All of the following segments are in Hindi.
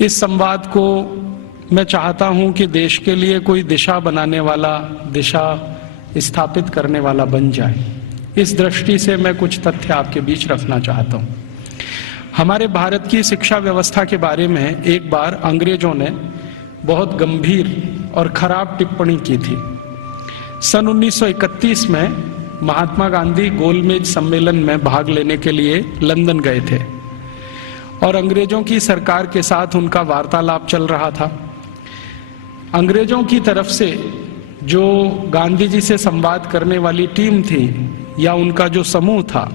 इस संवाद को मैं चाहता हूं कि देश के लिए कोई दिशा बनाने वाला, दिशा स्थापित करने वाला बन जाए। इस दृष्टि से मैं कुछ तथ्य आपके बीच रखना चाहता हूं। हमारे भारत की शिक्षा व्यवस्था के बारे में एक बार अंग्रेजों ने बहुत गंभीर और खराब टिप्पणी की थी। सन 1931 में महात्मा गांधी गोलमेज सम्मेलन में भाग लेने के लिए लंदन गए थे और अंग्रेजों की सरकार के साथ उनका वार्तालाप चल रहा था। अंग्रेजों की तरफ से जो गांधी जी से संवाद करने वाली टीम थी या उनका जो समूह था,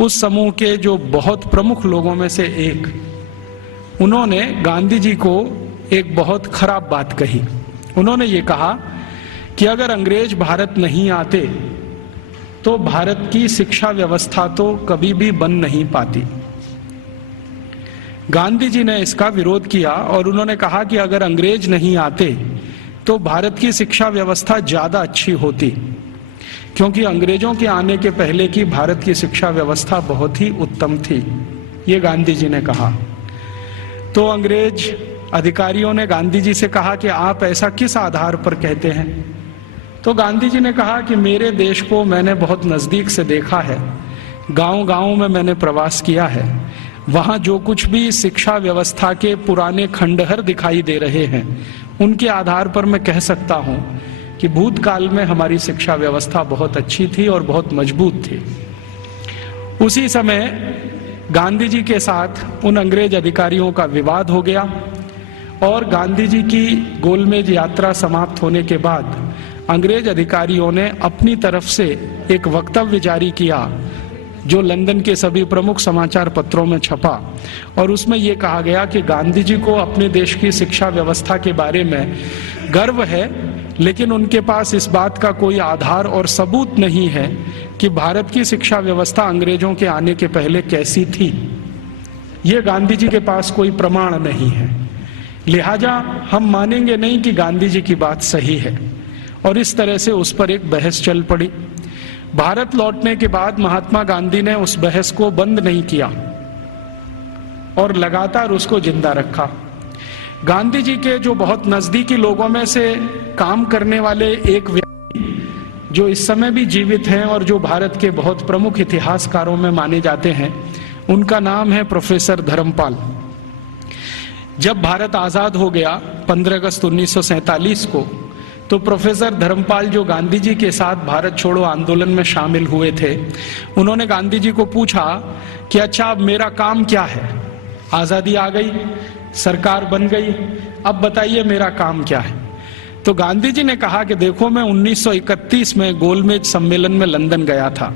उस समूह के जो बहुत प्रमुख लोगों में से एक, उन्होंने गांधी जी को एक बहुत खराब बात कही। उन्होंने ये कहा कि अगर अंग्रेज भारत नहीं आते तो भारत की शिक्षा व्यवस्था तो कभी भी बन नहीं पाती। गांधी जी ने इसका विरोध किया और उन्होंने कहा कि अगर अंग्रेज नहीं आते तो भारत की शिक्षा व्यवस्था ज्यादा अच्छी होती, क्योंकि अंग्रेजों के आने के पहले की भारत की शिक्षा व्यवस्था बहुत ही उत्तम थी, ये गांधी जी ने कहा। तो अंग्रेज अधिकारियों ने गांधी जी से कहा कि आप ऐसा किस आधार पर कहते हैं? तो गांधी जी ने कहा कि मेरे देश को मैंने बहुत नजदीक से देखा है, गांव-गांव में मैंने प्रवास किया है, वहां जो कुछ भी शिक्षा व्यवस्था के पुराने खंडहर दिखाई दे रहे हैं, उनके आधार पर मैं कह सकता हूं कि भूतकाल में हमारी शिक्षा व्यवस्था बहुत अच्छी थी और बहुत मजबूत थी। उसी समय गांधी जी के साथ उन अंग्रेज अधिकारियों का विवाद हो गया और गांधी जी की गोलमेज यात्रा समाप्त होने के बाद अंग्रेज अधिकारियों ने अपनी तरफ से एक वक्तव्य जारी किया जो लंदन के सभी प्रमुख समाचार पत्रों में छपा और उसमें यह कहा गया कि गांधी जी को अपने देश की शिक्षा व्यवस्था के बारे में गर्व है, लेकिन उनके पास इस बात का कोई आधार और सबूत नहीं है कि भारत की शिक्षा व्यवस्था अंग्रेजों के आने के पहले कैसी थी। ये गांधी जी के पास कोई प्रमाण नहीं है, लिहाजा हम मानेंगे नहीं कि गांधी जी की बात सही है। और इस तरह से उस पर एक बहस चल पड़ी। भारत लौटने के बाद महात्मा गांधी ने उस बहस को बंद नहीं किया और लगातार उसको जिंदा रखा। गांधी जी के जो बहुत नजदीकी लोगों में से काम करने वाले एक व्यक्ति जो इस समय भी जीवित हैं और जो भारत के बहुत प्रमुख इतिहासकारों में माने जाते हैं, उनका नाम है प्रोफेसर धर्मपाल। जब भारत आजाद हो गया 15 अगस्त 1947 को, तो प्रोफेसर धर्मपाल जो गांधी जी के साथ भारत छोड़ो आंदोलन में शामिल हुए थे, उन्होंने गांधी जी को पूछा कि अच्छा अब मेरा काम क्या है? आजादी आ गई, सरकार बन गई, अब बताइए मेरा काम क्या है? तो गांधी जी ने कहा कि देखो, मैं 1931 में गोलमेज सम्मेलन में लंदन गया था।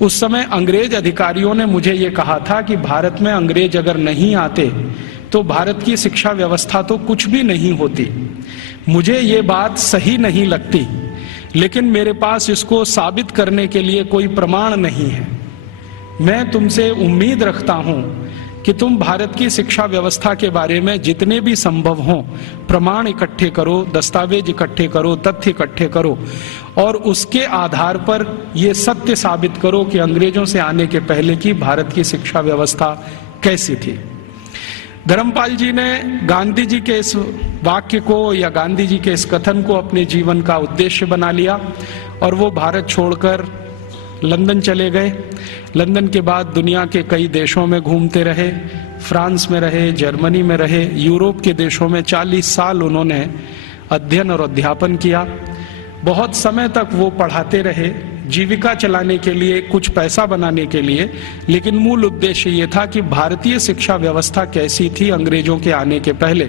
उस समय अंग्रेज अधिकारियों ने मुझे ये कहा था कि भारत में अंग्रेज अगर नहीं आते तो भारत की शिक्षा व्यवस्था तो कुछ भी नहीं होती। मुझे ये बात सही नहीं लगती, लेकिन मेरे पास इसको साबित करने के लिए कोई प्रमाण नहीं है। मैं तुमसे उम्मीद रखता हूं कि तुम भारत की शिक्षा व्यवस्था के बारे में जितने भी संभव हों प्रमाण इकट्ठे करो, दस्तावेज इकट्ठे करो, तथ्य इकट्ठे करो और उसके आधार पर यह सत्य साबित करो कि अंग्रेजों से आने के पहले की भारत की शिक्षा व्यवस्था कैसी थी। धर्मपाल जी ने गांधी जी के इस वाक्य को या गांधी जी के इस कथन को अपने जीवन का उद्देश्य बना लिया और वो भारत छोड़कर लंदन चले गए। लंदन के बाद दुनिया के कई देशों में घूमते रहे, फ्रांस में रहे, जर्मनी में रहे, यूरोप के देशों में 40 साल उन्होंने अध्ययन और अध्यापन किया। बहुत समय तक वो पढ़ाते रहे, जीविका चलाने के लिए, कुछ पैसा बनाने के लिए, लेकिन मूल उद्देश्य ये था कि भारतीय शिक्षा व्यवस्था कैसी थी अंग्रेजों के आने के पहले,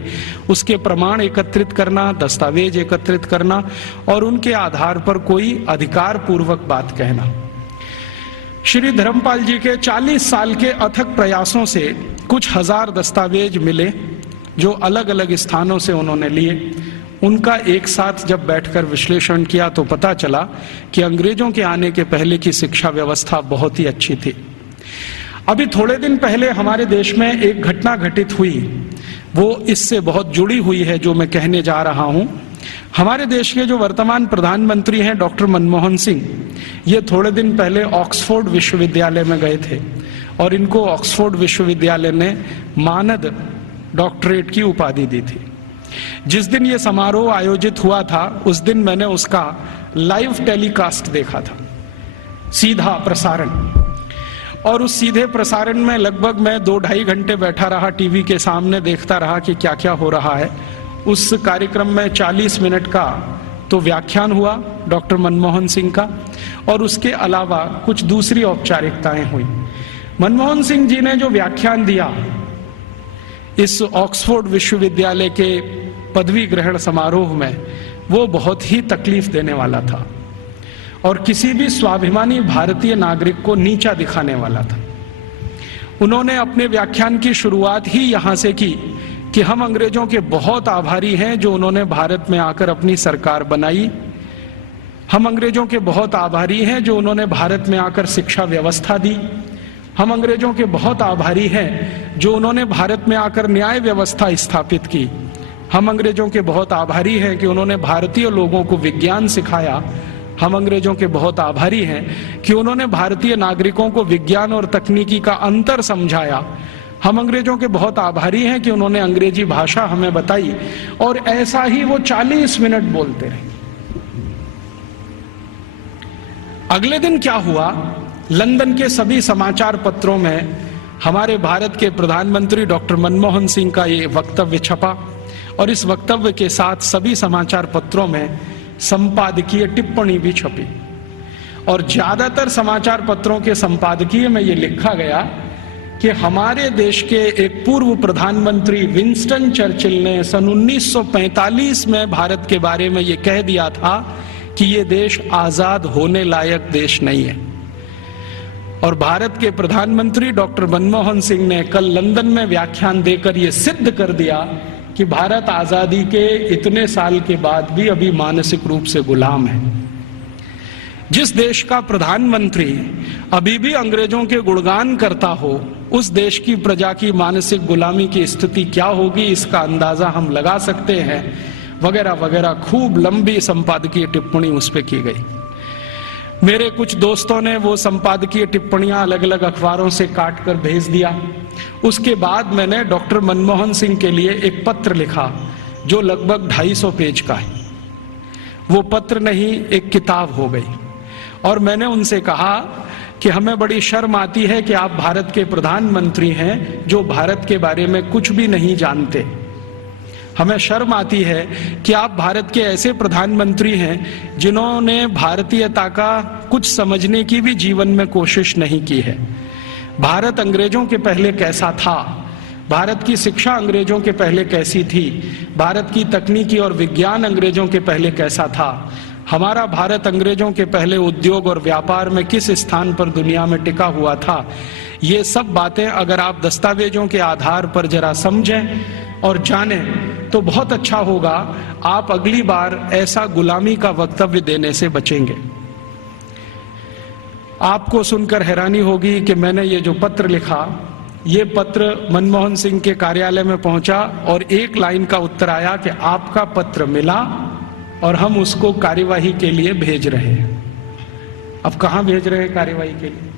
उसके प्रमाण एकत्रित करना, दस्तावेज एकत्रित करना और उनके आधार पर कोई अधिकार पूर्वक बात कहना। श्री धर्मपाल जी के 40 साल के अथक प्रयासों से कुछ हजार दस्तावेज मिले जो अलग अलग स्थानों से उन्होंने लिए। उनका एक साथ जब बैठकर विश्लेषण किया तो पता चला कि अंग्रेजों के आने के पहले की शिक्षा व्यवस्था बहुत ही अच्छी थी। अभी थोड़े दिन पहले हमारे देश में एक घटना घटित हुई, वो इससे बहुत जुड़ी हुई है जो मैं कहने जा रहा हूं। हमारे देश के जो वर्तमान प्रधानमंत्री हैं डॉक्टर मनमोहन सिंह, ये थोड़े दिन पहले ऑक्सफोर्ड विश्वविद्यालय में गए थे और इनको ऑक्सफोर्ड विश्वविद्यालय ने मानद डॉक्टरेट की उपाधि दी थी। जिस दिन ये समारोह आयोजित हुआ था उस दिन मैंने उसका लाइव टेलीकास्ट देखा था, सीधा प्रसारण। और उस सीधे प्रसारण में लगभग मैं 2-2.5 घंटे बैठा रहा टीवी के सामने, देखता रहा कि क्या क्या हो रहा है। उस कार्यक्रम में 40 मिनट का तो व्याख्यान हुआ डॉक्टर मनमोहन सिंह का, और उसके अलावा कुछ दूसरी औपचारिकताएं हुई। मनमोहन सिंह जी ने जो व्याख्यान दिया इस ऑक्सफोर्ड विश्वविद्यालय के पदवी ग्रहण समारोह में, वो बहुत ही तकलीफ देने वाला था और किसी भी स्वाभिमानी भारतीय नागरिक को नीचा दिखाने वाला था। उन्होंने अपने व्याख्यान की शुरुआत ही यहां से की कि हम अंग्रेजों के बहुत आभारी हैं जो उन्होंने भारत में आकर अपनी सरकार बनाई। हम अंग्रेजों के बहुत आभारी हैं जो उन्होंने भारत में आकर शिक्षा व्यवस्था दी। हम अंग्रेजों के बहुत आभारी हैं जो उन्होंने भारत में आकर न्याय व्यवस्था स्थापित की। हम अंग्रेजों के बहुत आभारी हैं कि उन्होंने भारतीय लोगों को विज्ञान सिखाया। हम अंग्रेजों के बहुत आभारी हैं कि उन्होंने भारतीय नागरिकों को विज्ञान और तकनीकी का अंतर समझाया। हम अंग्रेजों के बहुत आभारी हैं कि उन्होंने अंग्रेजी भाषा हमें बताई। और ऐसा ही वो 40 मिनट बोलते रहे। अगले दिन क्या हुआ, लंदन के सभी समाचार पत्रों में हमारे भारत के प्रधानमंत्री डॉक्टर मनमोहन सिंह का ये वक्तव्य छपा और इस वक्तव्य के साथ सभी समाचार पत्रों में संपादकीय टिप्पणी भी छपी। और ज्यादातर समाचार पत्रों के संपादकीय में ये लिखा गया कि हमारे देश के एक पूर्व प्रधानमंत्री विंस्टन चर्चिल ने सन 1945 में भारत के बारे में ये कह दिया था कि ये देश आजाद होने लायक देश नहीं है। और भारत के प्रधानमंत्री डॉक्टर मनमोहन सिंह ने कल लंदन में व्याख्यान देकर ये सिद्ध कर दिया कि भारत आजादी के इतने साल के बाद भी अभी मानसिक रूप से गुलाम है। जिस देश का प्रधानमंत्री अभी भी अंग्रेजों के गुणगान करता हो, उस देश की प्रजा की मानसिक गुलामी की स्थिति क्या होगी इसका अंदाजा हम लगा सकते हैं, वगैरह वगैरह। खूब लंबी संपादकीय टिप्पणी उस पर की गई। मेरे कुछ दोस्तों ने वो संपादकीय टिप्पणियां अलग अलग अखबारों से काट कर भेज दिया। उसके बाद मैंने डॉक्टर मनमोहन सिंह के लिए एक पत्र लिखा जो लगभग 250 पेज का है। वो पत्र नहीं, एक किताब हो गई। और मैंने उनसे कहा कि हमें बड़ी शर्म आती है कि आप भारत के प्रधानमंत्री हैं जो भारत के बारे में कुछ भी नहीं जानते। हमें शर्म आती है कि आप भारत के ऐसे प्रधानमंत्री हैं जिन्होंने भारतीयता का कुछ समझने की भी जीवन में कोशिश नहीं की है। भारत अंग्रेजों के पहले कैसा था, भारत की शिक्षा अंग्रेजों के पहले कैसी थी, भारत की तकनीकी और विज्ञान अंग्रेजों के पहले कैसा था, हमारा भारत अंग्रेजों के पहले उद्योग और व्यापार में किस स्थान पर दुनिया में टिका हुआ था, ये सब बातें अगर आप दस्तावेजों के आधार पर जरा समझें और जानें तो बहुत अच्छा होगा। आप अगली बार ऐसा गुलामी का वक्तव्य देने से बचेंगे। आपको सुनकर हैरानी होगी कि मैंने ये जो पत्र लिखा, ये पत्र मनमोहन सिंह के कार्यालय में पहुंचा और एक लाइन का उत्तर आया कि आपका पत्र मिला और हम उसको कार्यवाही के लिए भेज रहे हैं। अब कहां भेज रहे हैं कार्यवाही के लिए?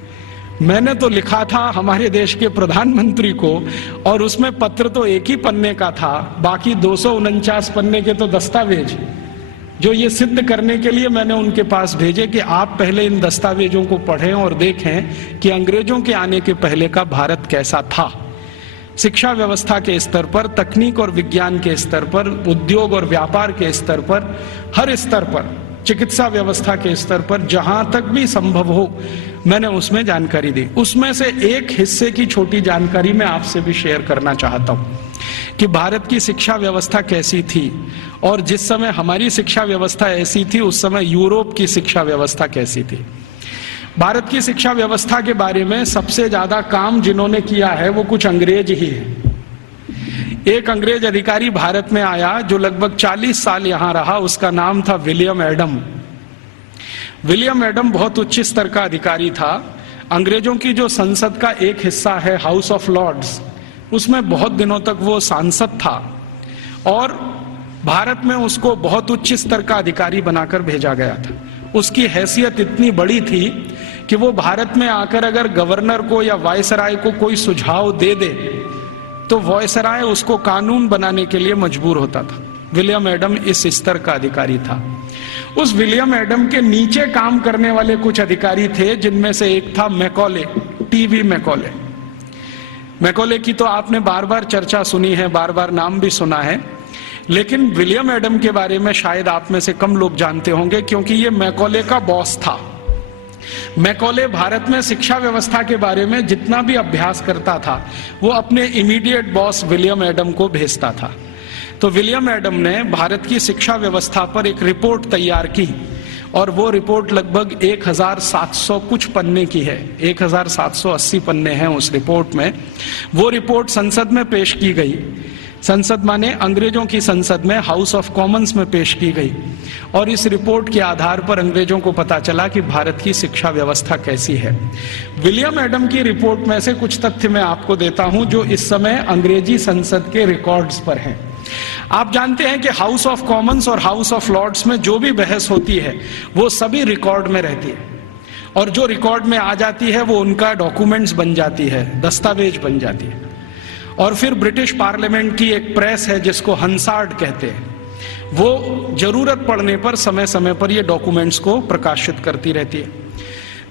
मैंने तो लिखा था हमारे देश के प्रधानमंत्री को, और उसमें पत्र तो एक ही पन्ने का था, बाकी 249 पन्ने के तो दस्तावेज जो ये सिद्ध करने के लिए मैंने उनके पास भेजे कि आप पहले इन दस्तावेजों को पढ़ें और देखें कि अंग्रेजों के आने के पहले का भारत कैसा था। शिक्षा व्यवस्था के स्तर पर, तकनीक और विज्ञान के स्तर पर, उद्योग और व्यापार के स्तर पर, हर स्तर पर, चिकित्सा व्यवस्था के स्तर पर, जहां तक भी संभव हो मैंने उसमें जानकारी दी। उसमें से एक हिस्से की छोटी जानकारी मैं आपसे भी शेयर करना चाहता हूं कि भारत की शिक्षा व्यवस्था कैसी थी और जिस समय हमारी शिक्षा व्यवस्था ऐसी थी उस समय यूरोप की शिक्षा व्यवस्था कैसी थी। भारत की शिक्षा व्यवस्था के बारे में सबसे ज्यादा काम जिन्होंने किया है वो कुछ अंग्रेज ही है। एक अंग्रेज अधिकारी भारत में आया जो लगभग 40 साल यहां रहा, उसका नाम था विलियम एडम। विलियम एडम बहुत उच्च स्तर का अधिकारी था। अंग्रेजों की जो संसद का एक हिस्सा है हाउस ऑफ लॉर्ड्स, उसमें बहुत दिनों तक वो सांसद था और भारत में उसको बहुत उच्च स्तर का अधिकारी बनाकर भेजा गया था। उसकी हैसियत इतनी बड़ी थी कि वो भारत में आकर अगर गवर्नर को या वायसराय को कोई सुझाव दे दे तो वॉयसराय उसको कानून बनाने के लिए मजबूर होता था। विलियम एडम इस स्तर का अधिकारी था। उस विलियम एडम के नीचे काम करने वाले कुछ अधिकारी थे, जिनमें से एक था मैकॉले, टीवी मैकॉले। मैकॉले की तो आपने बार बार चर्चा सुनी है, बार बार नाम भी सुना है, लेकिन विलियम एडम के बारे में शायद आप में से कम लोग जानते होंगे, क्योंकि ये मैकॉले का बॉस था। मैकॉले भारत में शिक्षा व्यवस्था के बारे में जितना भी अभ्यास करता था, वो अपने इमीडिएट बॉस विलियम एडम को भेजता था। तो विलियम एडम ने भारत की शिक्षा व्यवस्था पर एक रिपोर्ट तैयार की, और वो रिपोर्ट लगभग 1700 कुछ पन्ने की है, 1780 पन्ने हैं उस रिपोर्ट में। वो रिपोर्ट संसद में पेश की गई। संसद माने अंग्रेजों की संसद में, हाउस ऑफ कॉमन्स में पेश की गई, और इस रिपोर्ट के आधार पर अंग्रेजों को पता चला कि भारत की शिक्षा व्यवस्था कैसी है। विलियम एडम की रिपोर्ट में से कुछ तथ्य मैं आपको देता हूं जो इस समय अंग्रेजी संसद के रिकॉर्ड्स पर हैं। आप जानते हैं कि हाउस ऑफ कॉमन्स और हाउस ऑफ लॉर्ड्स में जो भी बहस होती है वो सभी रिकॉर्ड में रहती है, और जो रिकॉर्ड में आ जाती है वो उनका डॉक्यूमेंट्स बन जाती है, दस्तावेज बन जाती है। और फिर ब्रिटिश पार्लियामेंट की एक प्रेस है जिसको हंसार्ड कहते हैं, वो जरूरत पड़ने पर समय समय पर ये डॉक्यूमेंट्स को प्रकाशित करती रहती है।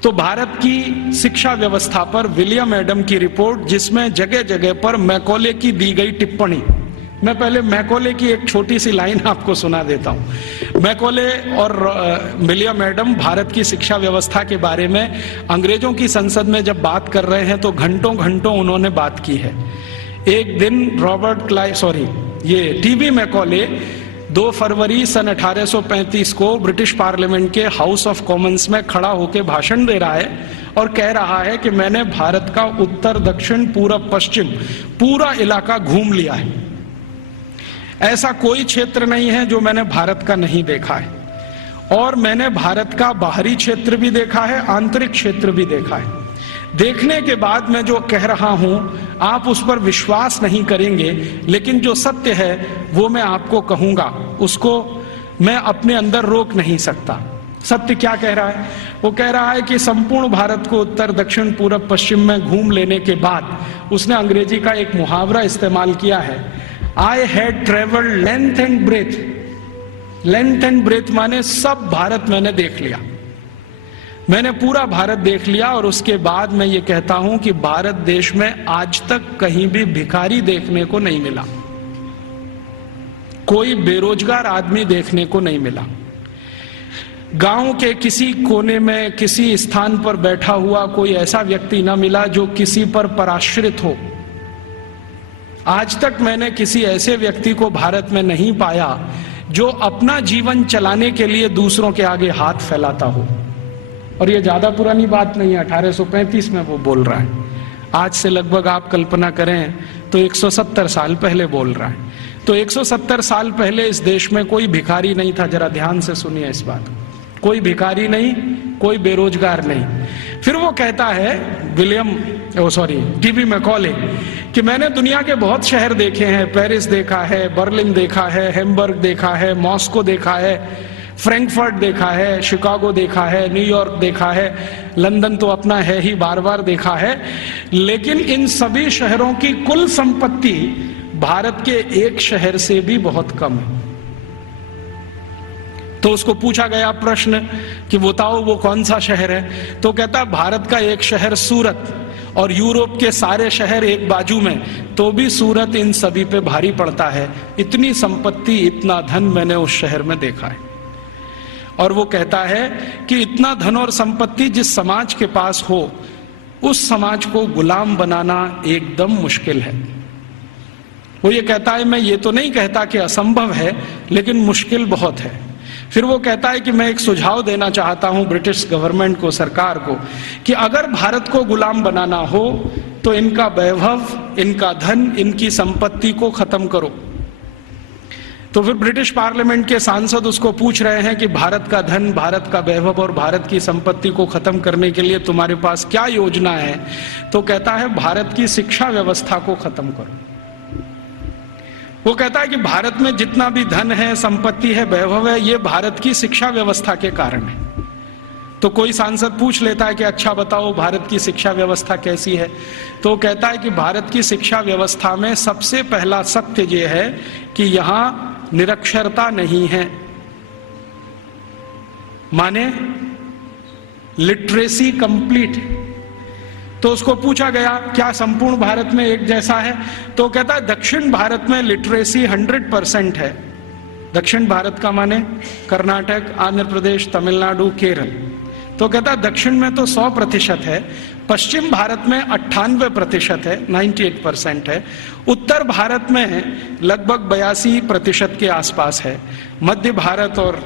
तो भारत की शिक्षा व्यवस्था पर विलियम एडम की रिपोर्ट, जिसमें जगह जगह पर मैकॉले की दी गई टिप्पणी, मैं पहले मैकॉले की एक छोटी सी लाइन आपको सुना देता हूं। मैकॉले और विलियम एडम भारत की शिक्षा व्यवस्था के बारे में अंग्रेजों की संसद में जब बात कर रहे हैं तो घंटों घंटों उन्होंने बात की है। एक दिन ये टीवी मैकॉले 2 फरवरी सन 1835 को ब्रिटिश पार्लियामेंट के हाउस ऑफ कॉमन्स में खड़ा होकर भाषण दे रहा है और कह रहा है कि मैंने भारत का उत्तर, दक्षिण, पूरब, पश्चिम पूरा इलाका घूम लिया है। ऐसा कोई क्षेत्र नहीं है जो मैंने भारत का नहीं देखा है, और मैंने भारत का बाहरी क्षेत्र भी देखा है, आंतरिक क्षेत्र भी देखा है। देखने के बाद मैं जो कह रहा हूं आप उस पर विश्वास नहीं करेंगे, लेकिन जो सत्य है वो मैं आपको कहूंगा, उसको मैं अपने अंदर रोक नहीं सकता। सत्य क्या कह रहा है? वो कह रहा है कि संपूर्ण भारत को उत्तर, दक्षिण, पूरब, पश्चिम में घूम लेने के बाद उसने अंग्रेजी का एक मुहावरा इस्तेमाल किया है, I had traveled length and breadth। Length and breadth माने सब भारत मैंने देख लिया, मैंने पूरा भारत देख लिया, और उसके बाद मैं ये कहता हूं कि भारत देश में आज तक कहीं भी भिखारी देखने को नहीं मिला, कोई बेरोजगार आदमी देखने को नहीं मिला, गांव के किसी कोने में किसी स्थान पर बैठा हुआ कोई ऐसा व्यक्ति ना मिला जो किसी पर पराश्रित हो। आज तक मैंने किसी ऐसे व्यक्ति को भारत में नहीं पाया जो अपना जीवन चलाने के लिए दूसरों के आगे हाथ फैलाता हो। और ये ज्यादा पुरानी बात नहीं है, 1835 में वो बोल रहा है। आज से लगभग आप कल्पना करें तो 170 साल पहले बोल रहा है। तो 170 साल पहले इस देश में कोई भिखारी नहीं था। जरा ध्यान से सुनिए इस बात को, कोई भिखारी नहीं, कोई बेरोजगार नहीं। फिर वो कहता है टीवी मैकॉले कि मैंने दुनिया के बहुत शहर देखे हैं, पेरिस देखा है, बर्लिन देखा है, हैम्बर्ग देखा है, मॉस्को देखा है, फ्रैंकफर्ट देखा है, शिकागो देखा है, न्यूयॉर्क देखा है, लंदन तो अपना है ही, बार बार देखा है, लेकिन इन सभी शहरों की कुल संपत्ति भारत के एक शहर से भी बहुत कम है। तो उसको पूछा गया प्रश्न कि बताओ वो कौन सा शहर है? तो कहता भारत का एक शहर सूरत, और यूरोप के सारे शहर एक बाजू में, तो भी सूरत इन सभी पे भारी पड़ता है। इतनी संपत्ति, इतना धन मैंने उस शहर में देखा है। और वो कहता है कि इतना धन और संपत्ति जिस समाज के पास हो, उस समाज को गुलाम बनाना एकदम मुश्किल है। वो ये कहता है, मैं ये तो नहीं कहता कि असंभव है, लेकिन मुश्किल बहुत है। फिर वो कहता है कि मैं एक सुझाव देना चाहता हूं ब्रिटिश गवर्नमेंट को, सरकार को, कि अगर भारत को गुलाम बनाना हो तो इनका वैभव, इनका धन, इनकी संपत्ति को खत्म करो। तो फिर ब्रिटिश पार्लियामेंट के सांसद उसको पूछ रहे हैं कि भारत का धन, भारत का वैभव और भारत की संपत्ति को खत्म करने के लिए तुम्हारे पास क्या योजना है? तो कहता है भारत की शिक्षा व्यवस्था को खत्म करो। वो कहता है कि भारत में जितना भी धन है, संपत्ति है, वैभव है, ये भारत की शिक्षा व्यवस्था के कारण है। तो कोई सांसद पूछ लेता है कि अच्छा बताओ भारत की शिक्षा व्यवस्था कैसी है, तो कहता है कि भारत की शिक्षा व्यवस्था में सबसे पहला सत्य ये है कि यहां निरक्षरता नहीं है, माने लिटरेसी कंप्लीट। तो उसको पूछा गया क्या संपूर्ण भारत में एक जैसा है, तो कहता है दक्षिण भारत में लिटरेसी 100% है। दक्षिण भारत का माने कर्नाटक, आंध्र प्रदेश, तमिलनाडु, केरल। तो कहता है दक्षिण में तो 100% है, पश्चिम भारत में 98% है, 98% है, उत्तर भारत में लगभग 82% के आसपास है, मध्य भारत और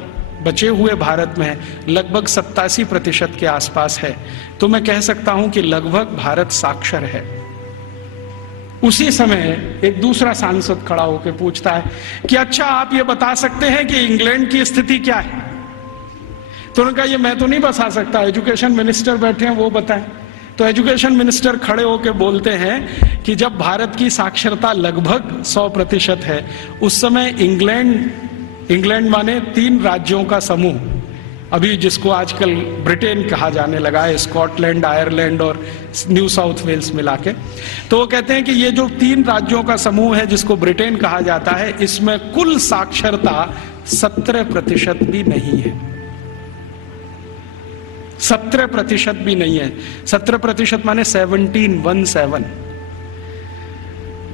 बचे हुए भारत में लगभग 87% के आसपास है। तो मैं कह सकता हूं कि लगभग भारत साक्षर है। उसी समय एक दूसरा सांसद खड़ा होकर पूछता है कि अच्छा आप ये बता सकते हैं कि इंग्लैंड की स्थिति क्या है। तो उन्होंने कहा ये मैं तो नहीं बता सकता, एजुकेशन मिनिस्टर बैठे हैं वो बताएं। तो एजुकेशन मिनिस्टर खड़े होकर बोलते हैं कि जब भारत की साक्षरता लगभग 100% है, उस समय इंग्लैंड माने 3 राज्यों का समूह, अभी जिसको आजकल ब्रिटेन कहा जाने लगा है, स्कॉटलैंड, आयरलैंड और न्यू साउथ वेल्स मिला के। तो वो कहते हैं कि ये जो 3 राज्यों का समूह है जिसको ब्रिटेन कहा जाता है, इसमें कुल साक्षरता 17% भी नहीं है। 17% भी नहीं है। 17% माने 17।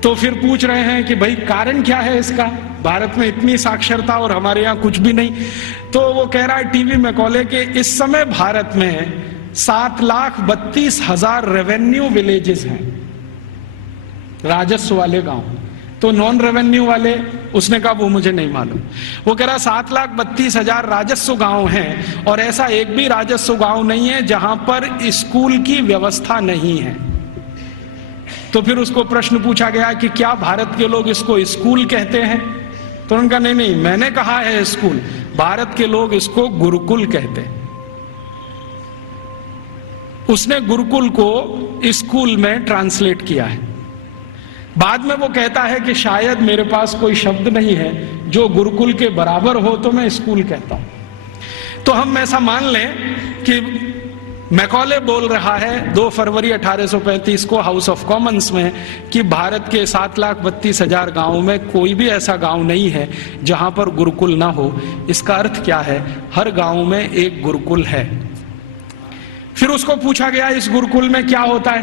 तो फिर पूछ रहे हैं कि भाई कारण क्या है इसका, भारत में इतनी साक्षरता और हमारे यहाँ कुछ भी नहीं। तो वो कह रहा है टीवी मैकॉले के इस समय भारत में 7,32,000 रेवेन्यू विलेजेस हैं, राजस्व वाले गांव। तो नॉन रेवेन्यू वाले, उसने कहा वो मुझे नहीं मालूम। वो कह रहा 7,32,000 राजस्व गांव हैं और ऐसा एक भी राजस्व गांव नहीं है जहां पर स्कूल की व्यवस्था नहीं है। तो फिर उसको प्रश्न पूछा गया कि क्या भारत के लोग इसको स्कूल कहते हैं, तो उनका नहीं, मैंने कहा है स्कूल, भारत के लोग इसको गुरुकुल कहते हैं। उसने गुरुकुल को स्कूल में ट्रांसलेट किया है। बाद में वो कहता है कि शायद मेरे पास कोई शब्द नहीं है जो गुरुकुल के बराबर हो तो मैं स्कूल कहता हूं। तो हम ऐसा मान लें कि मैकॉले बोल रहा है 2 फरवरी 1835 को हाउस ऑफ कॉमन्स में कि भारत के 7,32,000 गांवों में कोई भी ऐसा गांव नहीं है जहां पर गुरुकुल ना हो। इसका अर्थ क्या है, हर गांव में एक गुरुकुल है। फिर उसको पूछा गया इस गुरुकुल में क्या होता है।